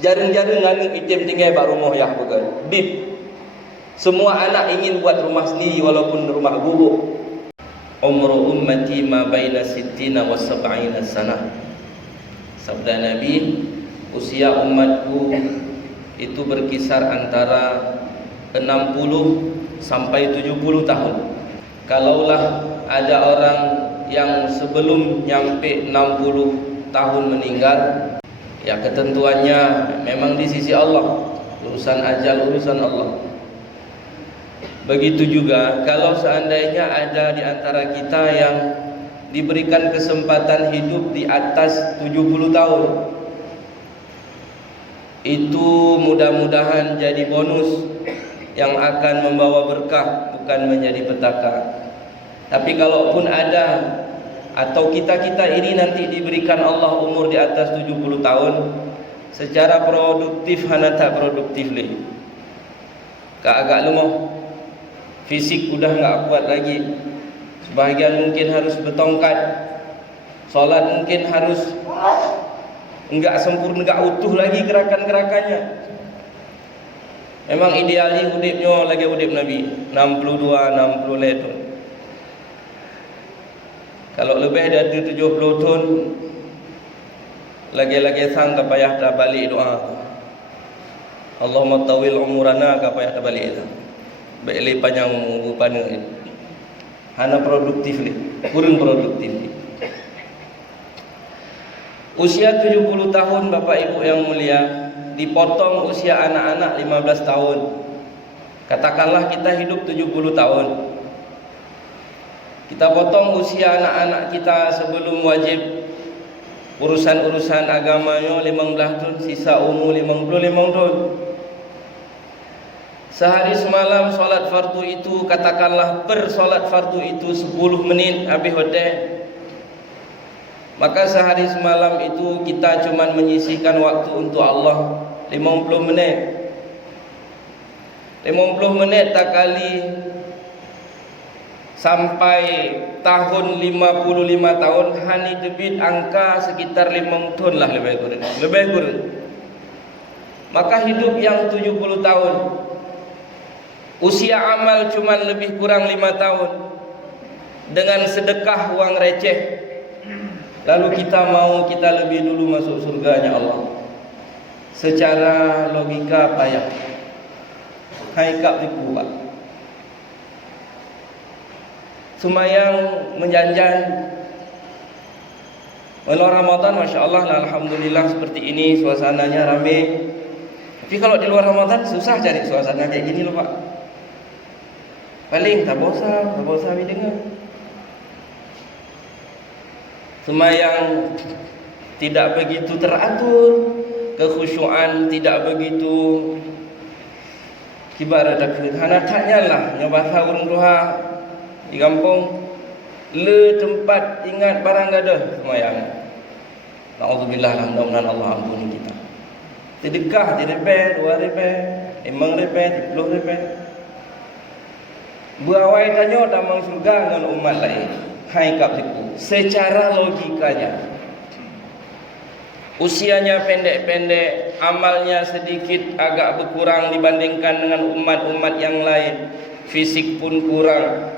Jarang-jarang anak itim tinggal bak rumah yang begal. Bib. Semua anak ingin buat rumah sendiri walaupun rumah gubuk. Umru ummati ma baina sittina wa sab'ina sanah. Sabda Nabi, usia umatku itu berkisar antara 60 sampai 70 tahun. Kalaulah ada orang yang sebelum nyampe 60 tahun meninggal, ya ketentuannya memang di sisi Allah. Urusan ajal, urusan Allah. Begitu juga kalau seandainya ada di antara kita yang diberikan kesempatan hidup di atas 70 tahun, itu mudah-mudahan jadi bonus yang akan membawa berkah, bukan menjadi petaka. Tapi kalaupun ada atau kita-kita ini nanti diberikan Allah umur di atas 70 tahun, secara produktif hana tak produktif lagi. Agak lemah. Fisik udah enggak kuat lagi. Sebahagian mungkin harus bertongkat. Solat mungkin harus enggak sempurna, enggak utuh lagi gerakan-gerakannya. Memang idealnya udipnya lagi udip Nabi 62, 60 tahun. Kalau lebih dari 70 tahun, lagi-lagi sang payah tak balik doa. Allahumma tawil umurana payah tak balik itu. Baiklah panjang rupanya. Hana produktif ni, kurang produktif ni. Usia 70 tahun Bapak Ibu yang mulia, dipotong usia anak-anak 15 tahun. Katakanlah kita hidup 70 tahun. Kita potong usia anak-anak kita sebelum wajib urusan-urusan agamanya 15 tahun, sisa umur 55 tahun. Sehari semalam solat fardu itu, katakanlah per solat fardu itu 10 menit habis hotel. Maka sehari semalam itu kita cuma menyisihkan waktu untuk Allah 50 menit. 50 menit tak kali sampai tahun 55 tahun, hani debit angka sekitar 5 tahun lah lebih kurang. Lebih kurang. Maka hidup yang 70 tahun, usia amal cuma lebih kurang 5 tahun, dengan sedekah uang receh, lalu kita mau kita lebih dulu masuk surganya Allah. Secara logika payah. Hai kap dikuat. Semayang menjanjan. Walau Ramadan, Masya Allah, Alhamdulillah seperti ini suasananya ramai. Tapi kalau di luar Ramadan susah cari suasana kayak gini loh Pak. Paling tak bosan dengar. Semayang tidak begitu teratur, kekhusyuan tidak begitu ibarat dekat. Hana taknya lah nyobah urung doa di kampung le tempat ingat barang gada semayang. Nauzubillah, mudah-mudahan Allah ampuni kita. Sedekah 3 ribu, 2 ribu, 5 ribu, 10 ribu. Buawai tanya damang surga dengan umat lain. Hai kapsiku, secara logikanya usianya pendek-pendek, amalnya sedikit agak berkurang dibandingkan dengan umat-umat yang lain, fisik pun kurang.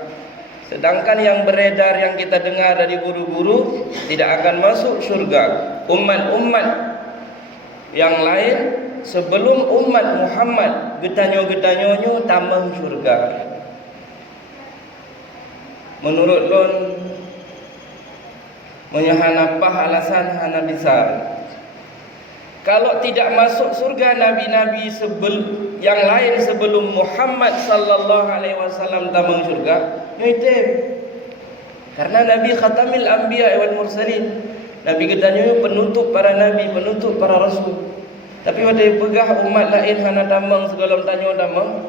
Sedangkan yang beredar yang kita dengar dari guru-guru tidak akan masuk surga. Umat-umat yang lain sebelum umat Muhammad getanyo-getanyonyo tamang surga. Menurut lon menyahanapah alasan hana bisa. Kalau tidak masuk surga nabi-nabi yang lain sebelum Muhammad sallallahu alaihi wasallam tamang surga, nyuitem. Karena Nabi khatamil anbiya wal mursalin. Nabi getanyo penutup para nabi, penutup para rasul. Tapi wadai pegah umat lain hana tamang segala tanyo tamang.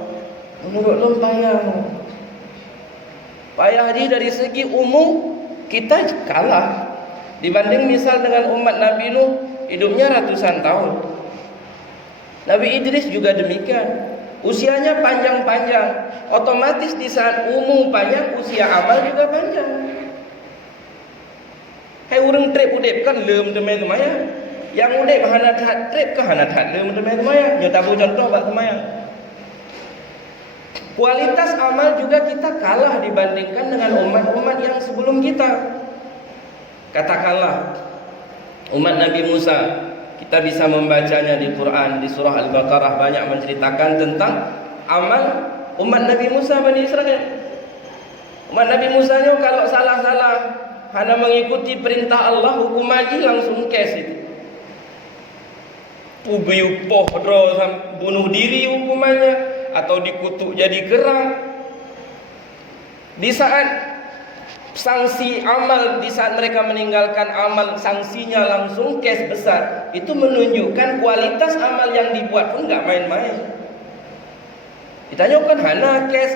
Menurut lon payah. Payah dia dari segi umur kita kalah dibanding misal dengan umat Nabi Nuh, hidupnya ratusan tahun. Nabi Idris juga demikian, usianya panjang-panjang. Otomatis di saat umur panjang, usia amal juga panjang. Hai urang trip udip kan lem demai kemaya. Yang udip hana trip ke hana hat le semayang. Nyo tabu contoh bak semayang. Kualitas amal juga kita kalah dibandingkan dengan umat-umat yang sebelum kita. Katakanlah umat Nabi Musa, kita bisa membacanya di Quran, di surah Al-Baqarah banyak menceritakan tentang amal umat Nabi Musa Bani Israel. Umat Nabi Musa ni kalau salah-salah hanya mengikuti perintah Allah, hukum mati langsung kes itu. Pubiupoh bunuh diri hukumannya, atau dikutuk jadi kerang. Di saat sanksi amal, di saat mereka meninggalkan amal, sanksinya langsung kes besar. Itu menunjukkan kualitas amal yang dibuat pun enggak main-main. Ditanya kan hana kes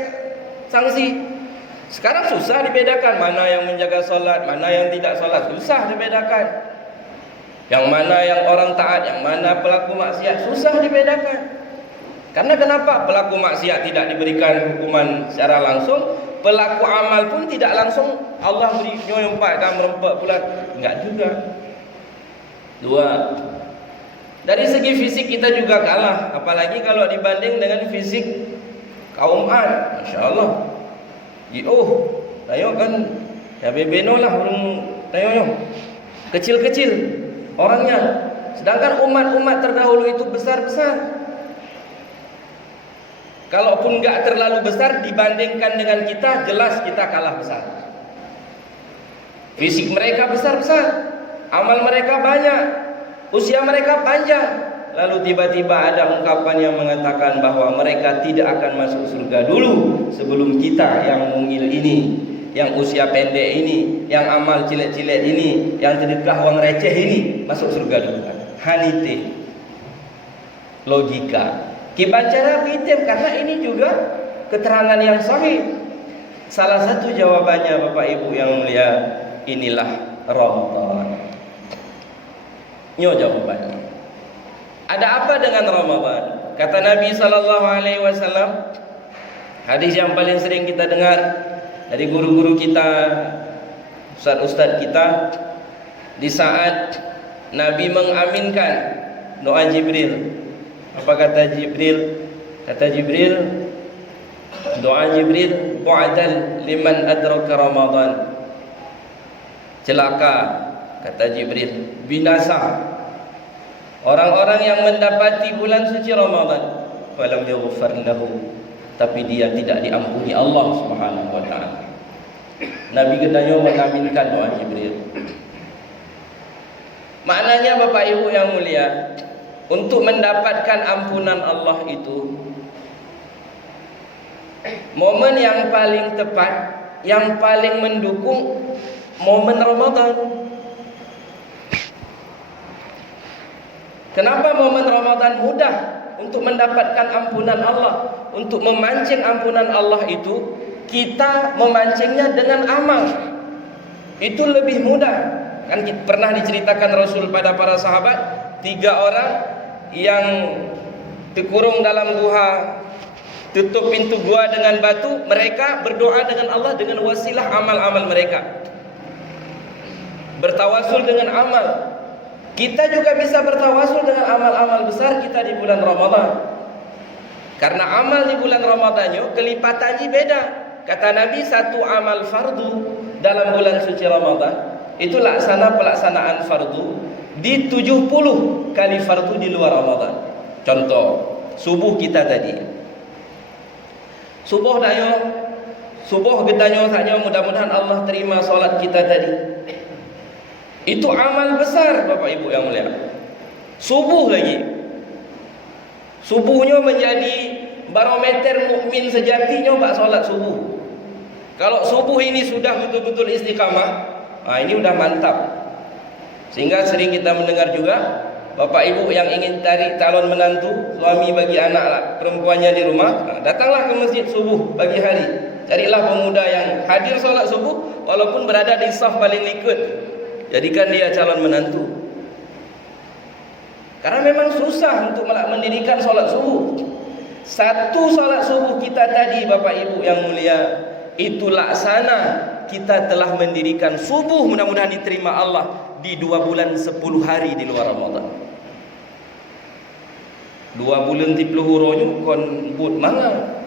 sanksi. Sekarang susah dibedakan mana yang menjaga solat, mana yang tidak solat, susah dibedakan. Yang mana yang orang taat, yang mana pelaku maksiat, susah dibedakan. Karena kenapa? Pelaku maksiat tidak diberikan hukuman secara langsung, pelaku amal pun tidak langsung Allah beri nyoyompak dan merempak pula. Enggak juga. Dua, dari segi fisik kita juga kalah, apalagi kalau dibanding dengan fisik kaum Ad. Masya Allah. Tayo kan ya bebeno lah burung tayo kecil-kecil orangnya, sedangkan umat-umat terdahulu itu besar-besar. Kalaupun enggak terlalu besar dibandingkan dengan kita, jelas kita kalah besar. Fisik mereka besar-besar, amal mereka banyak, usia mereka panjang. Lalu tiba-tiba ada ungkapan yang mengatakan bahwa mereka tidak akan masuk surga dulu sebelum kita yang mungil ini, yang usia pendek ini, yang amal cilet-cilet ini, yang sedekah wang receh ini masuk surga dulu. Hanite logika kibancara pitem, karena ini juga keterangan yang sahih. Salah satu jawabannya Bapak Ibu yang mulia, inilah Ramadan. Nyo jawabannya. Ada apa dengan Ramadan? Kata Nabi SAW, hadis yang paling sering kita dengar dari guru-guru kita, ustaz-ustaz kita, di saat Nabi mengaminkan doa Jibril. Apa kata Jibril? Kata Jibril, doa Jibril, bu'dan liman adraka Ramadan. Celaka, kata Jibril, binasa orang-orang yang mendapati bulan suci Ramadan, falam yughfar lahu, tapi dia tidak diampuni Allah Subhanahu wa taala. Nabi katanya mengaminkan doa Jibril. Maknanya Bapak Ibu yang mulia, untuk mendapatkan ampunan Allah itu momen yang paling tepat, yang paling mendukung momen Ramadan. Kenapa momen Ramadan mudah untuk mendapatkan ampunan Allah? Untuk memancing ampunan Allah itu, kita memancingnya dengan amal. Itu lebih mudah. Kan pernah diceritakan Rasul pada para sahabat, 3 orang yang terkurung dalam gua, tutup pintu gua dengan batu, mereka berdoa dengan Allah dengan wasilah amal-amal mereka. Bertawasul dengan amal. Kita juga bisa bertawasul dengan amal-amal besar kita di bulan Ramadan. Karena amal di bulan Ramadannya kelipatannya beda. Kata Nabi, satu amal fardu dalam bulan suci Ramadan itu pelaksanaan fardu di 70 kali fardu di luar Ramadan. Contoh, subuh kita tadi. Subuh gedanyo saja, mudah-mudahan Allah terima solat kita tadi. Itu amal besar Bapak Ibu yang mulia. Subuh lagi. Subuhnya menjadi barometer mukmin sejatinya bak solat subuh. Kalau subuh ini sudah betul-betul istiqamah, ini udah mantap. Sehingga sering kita mendengar juga Bapak Ibu yang ingin cari calon menantu, suami bagi anak perempuannya di rumah, datanglah ke masjid subuh pagi hari. Carilah pemuda yang hadir solat subuh walaupun berada di saf paling likut. Jadikan dia calon menantu. Karena memang susah untuk mendirikan solat subuh. Satu solat subuh kita tadi Bapak Ibu yang mulia, itu laksana kita telah mendirikan subuh, mudah-mudahan diterima Allah di 2 bulan 10 hari di luar Ramadan. 2 bulan 30 huronyo kon but mana?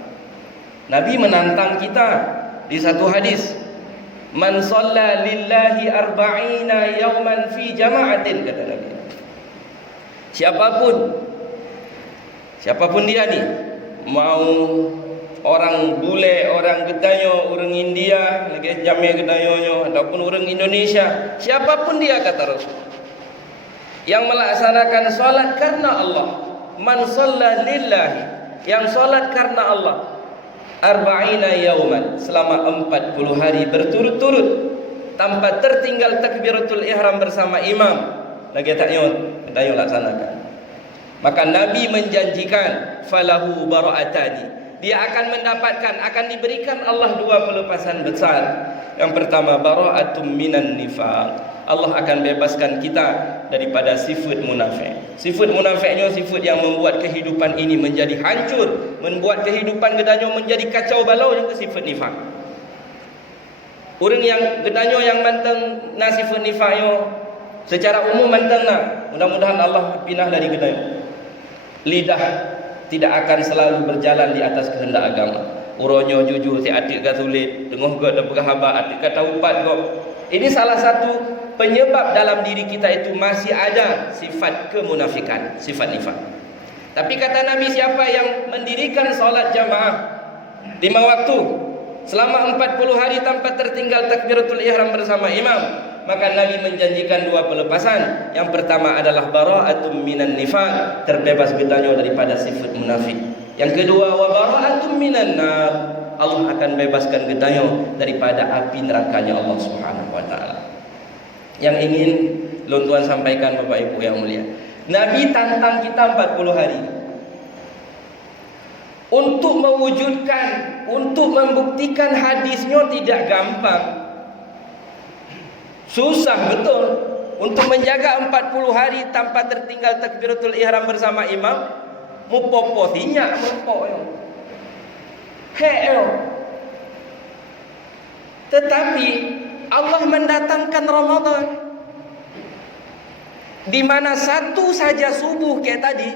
Nabi menantang kita di satu hadis, man shalla lillahi arba'ina yawman fi jama'atin, kata Nabi. Siapapun dia nih, mau orang bule, orang Gedayo, orang India, lagi Jamia Gedayonyo, ataupun orang Indonesia, siapapun dia, kata Rasul, yang melaksanakan solat karena Allah, man shalla lillahi, yang solat karena Allah, arba'ina yauman, selama 40 hari berturut-turut, tanpa tertinggal takbiratul ihram bersama imam, lagi tak Gedayo laksanakan, maka Nabi menjanjikan falahu bara'atani, dia akan mendapatkan, akan diberikan Allah 2 pelepasan besar. Yang pertama, bara'atum minan nifaq, Allah akan bebaskan kita daripada sifat munafik. Sifat munafiknya sifat yang membuat kehidupan ini menjadi hancur, membuat kehidupan Gedanyo menjadi kacau balau, itu sifat nifak. Orang yang Gedanyo yang manteng na sifat nifaknya secara umum manteng na, mudah-mudahan Allah pindah dari Gedanyo. Lidah tidak akan selalu berjalan di atas kehendak agama. Uronyo jujur si adik ga sulit, tengah ga ada berhabat, adik kata upat kok. Ini salah satu penyebab dalam diri kita itu masih ada sifat kemunafikan, sifat nifak. Tapi kata Nabi, siapa yang mendirikan solat jamaah 5 waktu selama 40 hari tanpa tertinggal takbiratul ihram bersama imam, maka Nabi menjanjikan 2 pelepasan. Yang pertama adalah bara'atum minan nifaq, terbebas Gedanyo daripada sifat munafik. Yang kedua, wa bara'atum minan nar, Allah akan bebaskan Gedanyo daripada api nerakanya Allah Subhanahu wa taala. Yang ingin Lon Tuan sampaikan Bapak Ibu yang mulia, Nabi tantang kita 40 hari untuk mewujudkan, untuk membuktikan hadisnya tidak gampang. Susah betul untuk menjaga 40 hari tanpa tertinggal takbiratul ihram bersama imam. Mupopotinya mupok yo. Tetapi Allah mendatangkan Ramadan di mana satu saja subuh kayak tadi,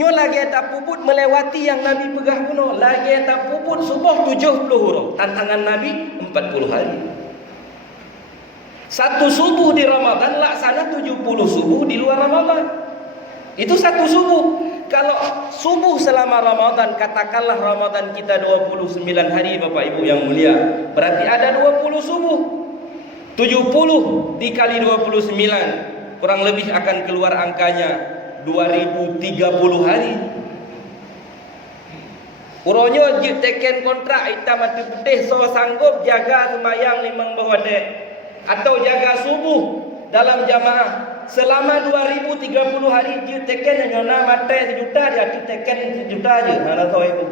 nyo lagi tak puput melewati yang Nabi pegah kuno, lagi tak puput subuh 70 huruf. Tantangan Nabi 40 hari. Satu subuh di Ramadan laksana 70 subuh di luar Ramadan. Itu satu subuh. Kalau subuh selama Ramadan, katakanlah Ramadan kita 29 hari Bapak Ibu yang mulia, berarti ada 20 subuh. 70 dikali 29, kurang lebih akan keluar angkanya 2030 hari. Uronyo teken kontrak hitam mati putih, so sanggup jaga semayang 5 bahwadek atau jaga subuh dalam jamaah selama 2030 hari, je teken nyona matre 1 juta dia teken 1 juta aja. Mana tahu ibu.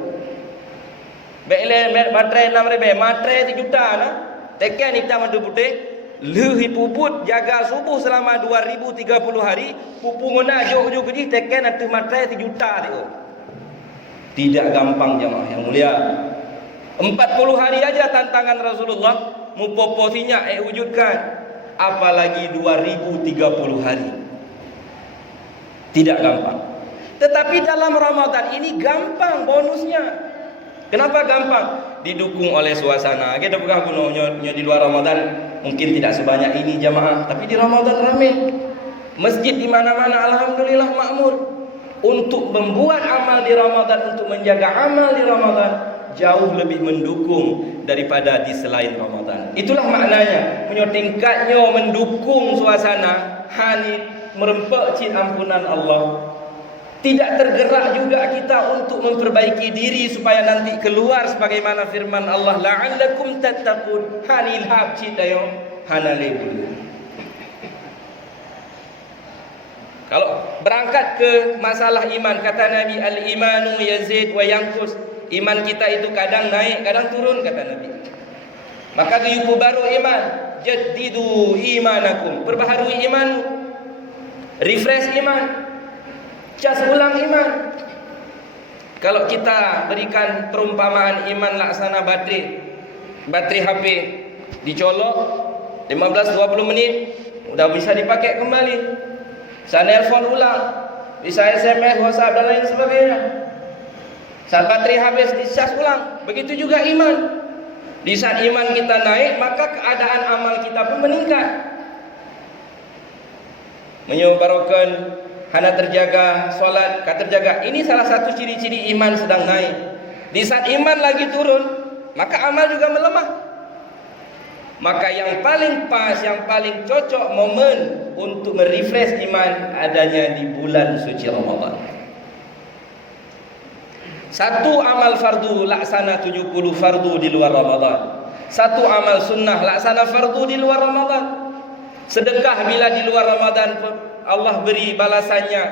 Bele matre 6.000, matre 1 juta nah. Teken hitam mati putih, leuhi puput jaga subuh selama 2030 hari, pupu ngona jauh-jauh ke teken atu matre 1 juta dia. Tidak gampang jamaah yang mulia. 40 hari aja tantangan Rasulullah, mupoposinya wujudkan, apalagi 2030 hari. Tidak gampang. Tetapi dalam Ramadan ini gampang bonusnya. Kenapa gampang? Didukung oleh suasana. Kita bukan gunanya di luar Ramadan mungkin tidak sebanyak ini jamaah, tapi di Ramadan ramai. Masjid di mana-mana alhamdulillah makmur. Untuk membuat amal di Ramadan, untuk menjaga amal di Ramadan jauh lebih mendukung daripada di selain Ramadan. Itulah maknanya, tingkatnya mendukung suasana, hani merempek cint ampunan Allah. Tidak tergerak juga kita untuk memperbaiki diri supaya nanti keluar sebagaimana firman Allah, la'allakum tattaqun, hanil hab cint ayo hanalebul. Kalau berangkat ke masalah iman, kata Nabi, al-imanu yazid wa yanqus. Iman kita itu kadang naik, kadang turun, kata Nabi. Maka guyupu baru iman, jaddidu imanakum, perbaharui iman, refresh iman, cas ulang iman. Kalau kita berikan perumpamaan iman laksana baterai HP dicolok 15-20 menit Sudah bisa dipakai kembali. Bisa nelpon ulang, bisa SMS, WhatsApp dan lain sebagainya. Saat baterai habis, dicas ulang. Begitu juga iman. Di saat iman kita naik, maka keadaan amal kita pun meningkat. Menyebabkan hana terjaga, solat, terjaga. Ini salah satu ciri-ciri iman sedang naik. Di saat iman lagi turun, maka amal juga melemah. Maka yang paling pas, yang paling cocok momen untuk merefresh iman adanya di bulan suci Ramadan. Satu amal fardu laksana 70 fardu di luar Ramadan. Satu amal sunnah laksana fardu di luar Ramadan. Sedekah bila di luar Ramadan Allah beri balasannya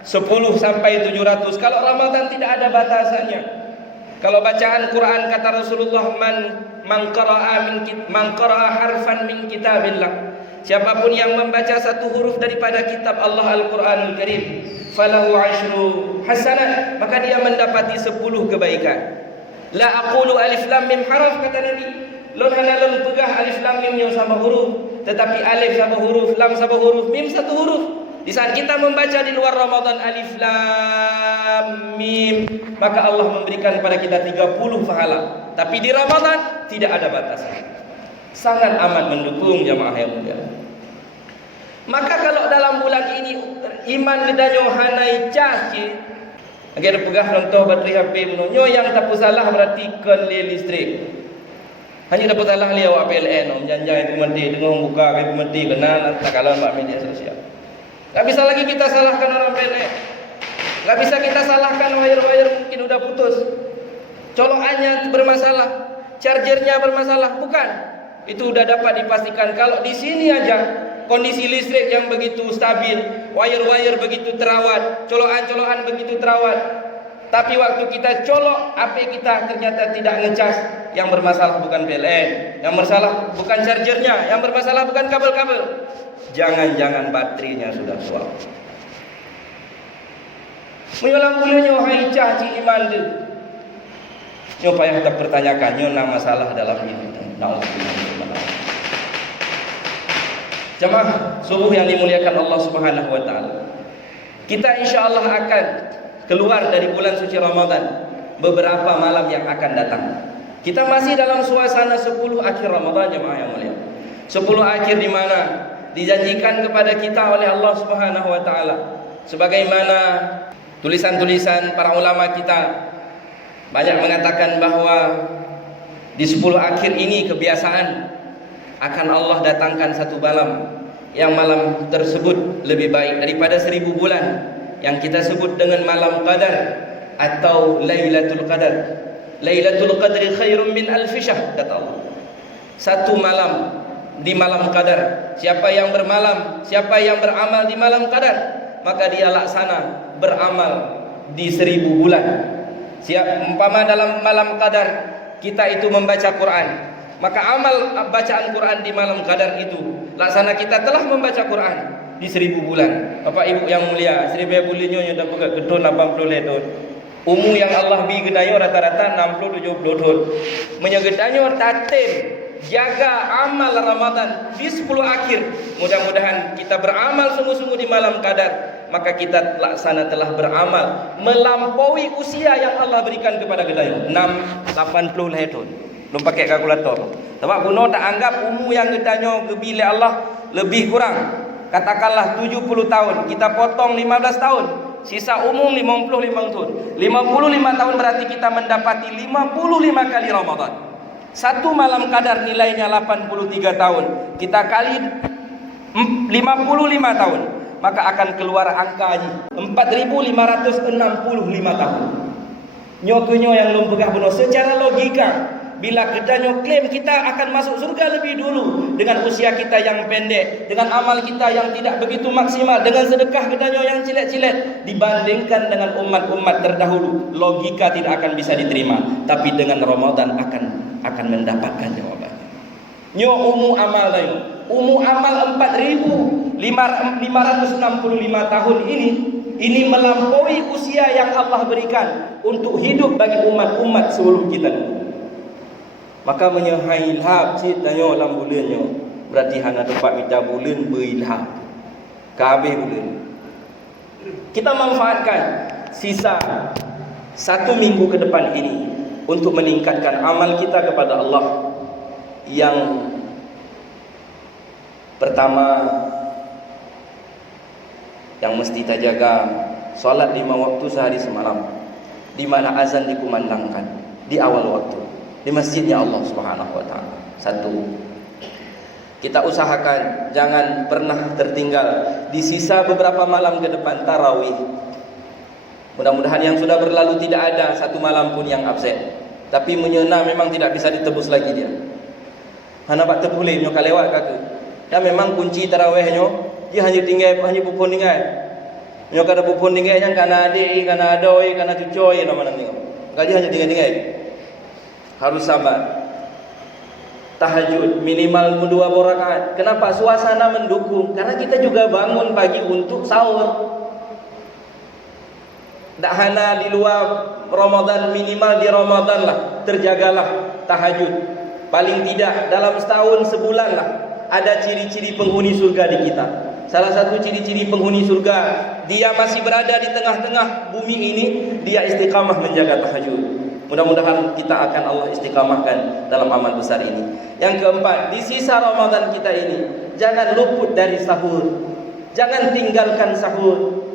10 sampai 700. Kalau Ramadan tidak ada batasannya. Kalau bacaan Quran kata Rasulullah man qara'a harfan min kitabillah. Siapapun yang membaca satu huruf daripada kitab Allah Al-Quranul Karim, falahu asyru hasanat, maka dia mendapati 10 kebaikan. La aqulu alif lam mim harf, kata Nabi. Lon hana lon pegah alif lam mim yang sama huruf, tetapi alif sama huruf, lam sama huruf, mim satu huruf. Di saat kita membaca di luar Ramadan alif lam mim, maka Allah memberikan kepada kita 30 pahala. Tapi di Ramadan tidak ada batasan. Sangat amat mendukung jamaah yang mulia. Maka kalau dalam bulan ini iman gedanyo hanai caci, agar pegah contoh baterai HP menonyo yang tak salah berarti ken listrik. Hanya dapat salah liau PLN menjanjai pementi dengan buka ke pementi kenal tak kalah mbak media sosial. Tak bisa lagi kita salahkan orang PLN. Tak bisa kita salahkan wire-wire mungkin udah putus. Colokannya bermasalah, chargernya bermasalah, bukan. Itu sudah dapat dipastikan. Kalau di sini aja kondisi listrik yang begitu stabil, wire-wire begitu terawat, colokan-colokan begitu terawat, tapi waktu kita colok HP kita ternyata tidak ngecas. Yang bermasalah bukan PLN, yang bermasalah bukan chargernya, yang bermasalah bukan kabel-kabel. Jangan-jangan baterainya sudah suap. Menyolang bulanya hai caci iman tu. Nyo payah tak pertanyakan nyo nama masalah dalam ini. Jemaah subuh yang dimuliakan Allah Subhanahu wa taala. Kita insyaallah akan keluar dari bulan suci Ramadan beberapa malam yang akan datang. Kita masih dalam suasana 10 akhir Ramadan jemaah yang mulia. 10 akhir di mana dijanjikan kepada kita oleh Allah Subhanahu wa taala sebagaimana tulisan-tulisan para ulama kita banyak mengatakan bahwa di 10 akhir ini kebiasaan akan Allah datangkan satu malam yang malam tersebut lebih baik daripada 1000 bulan yang kita sebut dengan malam qadar atau Lailatul Qadar. Lailatul Qadri khairum min alfi syahr, kata Allah. Satu malam di malam qadar. Siapa yang bermalam, siapa yang beramal di malam qadar, maka dia laksana beramal di 1000 bulan. Umpama dalam malam qadar kita itu membaca Quran, maka amal bacaan Quran di malam qadar itu laksana kita telah membaca Quran di 1000 bulan. Bapak Ibu yang mulia, 1000 bulannya yang dapat gedon 80 ledon. Umur yang Allah bi gedayo rata-rata 60-70 tahun. Menyegedanyo tatim jaga amal Ramadan di 10 akhir. Mudah-mudahan kita beramal sungguh-sungguh di malam qadar, maka kita laksana telah beramal melampaui usia yang Allah berikan kepada gedayo 80 tahun. Belum pakai kalkulator. Sebab kuno tak anggap umur yang gedanyo gebile Allah lebih kurang. Katakanlah 70 tahun, kita potong 15 tahun. Sisa umum 55 tahun. 55 tahun berarti kita mendapati 55 kali Ramadan. Satu malam qadar nilainya 83 tahun. Kita kali 55 tahun, maka akan keluar angkanya 4565 tahun. Nyokunyo yang belum pegah benar secara logika, bila kedanyo klaim kita akan masuk surga lebih dulu dengan usia kita yang pendek, dengan amal kita yang tidak begitu maksimal, dengan sedekah kedanyo yang cilet-cilet dibandingkan dengan umat-umat terdahulu, logika tidak akan bisa diterima. Tapi dengan Ramadan akan mendapatkan jawaban. Nyo umu amal dayo, umu amal 4565 tahun ini melampaui usia yang Allah berikan untuk hidup bagi umat-umat sebelum kita. Maka menyahai ilham cit danyo dalam bulannya berarti hana tempat minta bulan berilham. Kabeh bulan. Kita manfaatkan sisa 1 minggu ke depan ini untuk meningkatkan amal kita kepada Allah. Yang pertama yang mesti kita jaga, solat 5 waktu sehari semalam, di mana azan dikumandangkan di awal waktu di masjidnya Allah Subhanahu wa taala. 1. Kita usahakan jangan pernah tertinggal di sisa beberapa malam ke depan tarawih. Mudah-mudahan yang sudah berlalu tidak ada 1 malam pun yang absen. Tapi menyena memang tidak bisa ditebus lagi dia. Hana pak terpulih nyoka lewat kaki. Dan memang kunci tarawihnya dia hanya tinggal hanya pupun tinggal. Nyoka ada pupun tinggal yang kana adik, kana adoi, kana cucoy nama nanti. Gaji hanya tinggal. Harus sabar. Tahajud minimal 2 rakaat. Kenapa? Suasana mendukung. Karena kita juga bangun pagi untuk sahur. Tak hana di luar Ramadan, minimal di Ramadan lah terjagalah tahajud. Paling tidak dalam setahun sebulan lah ada ciri-ciri penghuni surga di kita. Salah satu ciri-ciri penghuni surga, dia masih berada di tengah-tengah bumi ini, dia istiqamah menjaga tahajud. Mudah-mudahan kita akan Allah istiqamahkan dalam amal besar ini. Yang keempat, di sisa Ramadan kita ini, jangan luput dari sahur. Jangan tinggalkan sahur.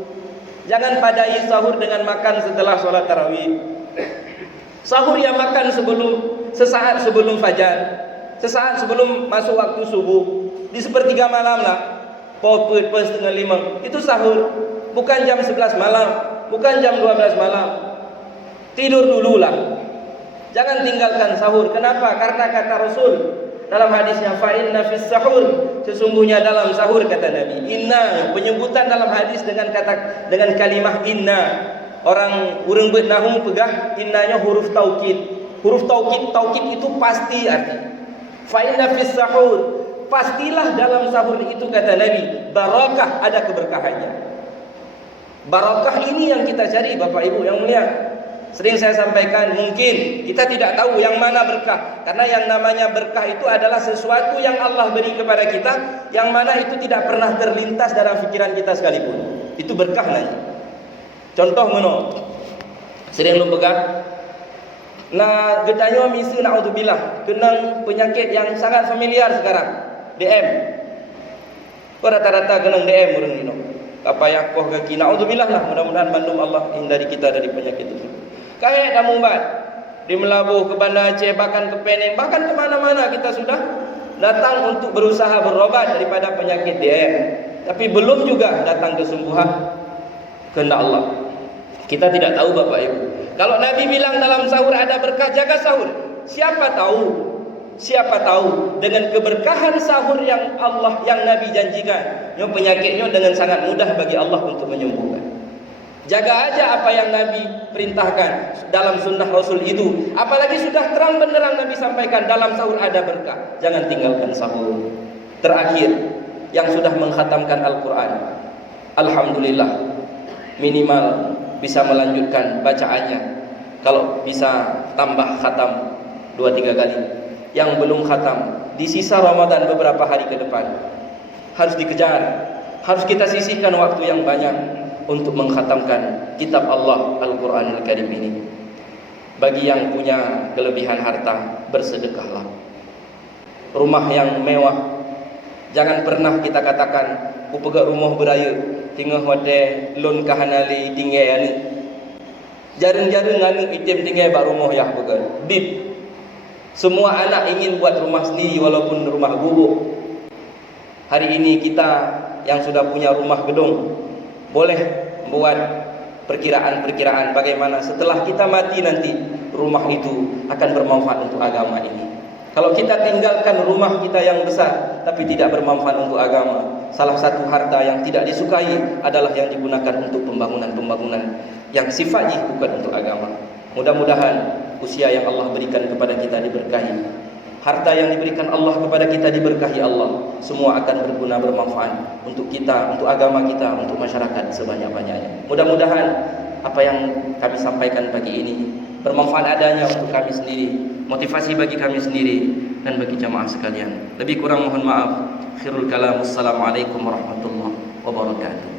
Jangan padai sahur dengan makan setelah sholat tarawih. Sahur yang makan sesaat sebelum fajar, sesaat sebelum masuk waktu subuh, di sepertiga malam lah, popet pas setengah 5. Itu sahur, bukan jam 11 malam, bukan jam 12 malam. Tidur dululah. Jangan tinggalkan sahur. Kenapa? Karena kata Rasul dalam hadisnya, fa inna fis sahur, sesungguhnya dalam sahur kata Nabi. Inna, penyebutan dalam hadis dengan kalimah inna. Orang urang beut nahu pegah innanya huruf taukid. Huruf taukid itu pasti arti. Fa inna fis sahur, pastilah dalam sahur itu kata Nabi, barakah, ada keberkahannya. Barakah ini yang kita cari Bapak Ibu yang mulia. Sering saya sampaikan, mungkin kita tidak tahu yang mana berkah. Karena yang namanya berkah itu adalah sesuatu yang Allah beri kepada kita, yang mana itu tidak pernah terlintas dalam pikiran kita sekalipun. Itu berkah nanya. Contoh meno, sering lu pegang. Nah, gedanyo misi naudzubillah, kenang penyakit yang sangat familiar sekarang, DM. Rata-rata kenang DM orang ini. Kapaya koh kaki naudzubillah lah, mudah-mudahan bandung Allah hindari kita dari penyakit itu. Kayak dah mumbat di Melabuh, ke Banda Aceh, bahkan ke Penang, bahkan ke mana-mana kita sudah datang untuk berusaha berobat daripada penyakit DM. Tapi belum juga datang kesembuhan kehendak Allah. Kita tidak tahu Bapak Ibu. Kalau Nabi bilang dalam sahur ada berkah, jaga sahur. Siapa tahu dengan keberkahan sahur yang Nabi janjikan, penyakitnya dengan sangat mudah bagi Allah untuk menyembuhkan. Jaga aja apa yang Nabi perintahkan dalam sunnah Rasul itu. Apalagi sudah terang benderang Nabi sampaikan dalam sahur ada berkah. Jangan tinggalkan sahur. Terakhir, yang sudah mengkhatamkan Al-Quran, alhamdulillah, minimal bisa melanjutkan bacaannya. Kalau bisa tambah khatam 2-3 kali. Yang belum khatam, di sisa Ramadan beberapa hari ke depan, harus dikejar. Harus kita sisihkan waktu yang banyak untuk mengkhatamkan kitab Allah Al-Quranul Karim ini. Bagi yang punya kelebihan harta, bersedekahlah. Rumah yang mewah, jangan pernah kita katakan, ku pegak rumah beraya, tinggal hotel, lon kahanali tinggal ni. Jarang-jarang anu item tinggal bak rumah yang pegang. Bib. Semua anak ingin buat rumah sendiri walaupun rumah gubuk. Hari ini kita yang sudah punya rumah gedung, boleh buat perkiraan-perkiraan bagaimana setelah kita mati nanti rumah itu akan bermanfaat untuk agama ini. Kalau kita tinggalkan rumah kita yang besar tapi tidak bermanfaat untuk agama, salah satu harta yang tidak disukai adalah yang digunakan untuk pembangunan-pembangunan yang sifatnya bukan untuk agama. Mudah-mudahan usia yang Allah berikan kepada kita diberkahi. Harta yang diberikan Allah kepada kita diberkahi Allah. Semua akan berguna, bermanfaat untuk kita, untuk agama kita, untuk masyarakat sebanyak-banyaknya. Mudah-mudahan apa yang kami sampaikan pagi ini bermanfaat adanya untuk kami sendiri, motivasi bagi kami sendiri, dan bagi jamaah sekalian. Lebih kurang mohon maaf. Akhirul kalam. Assalamualaikum warahmatullahi wabarakatuh.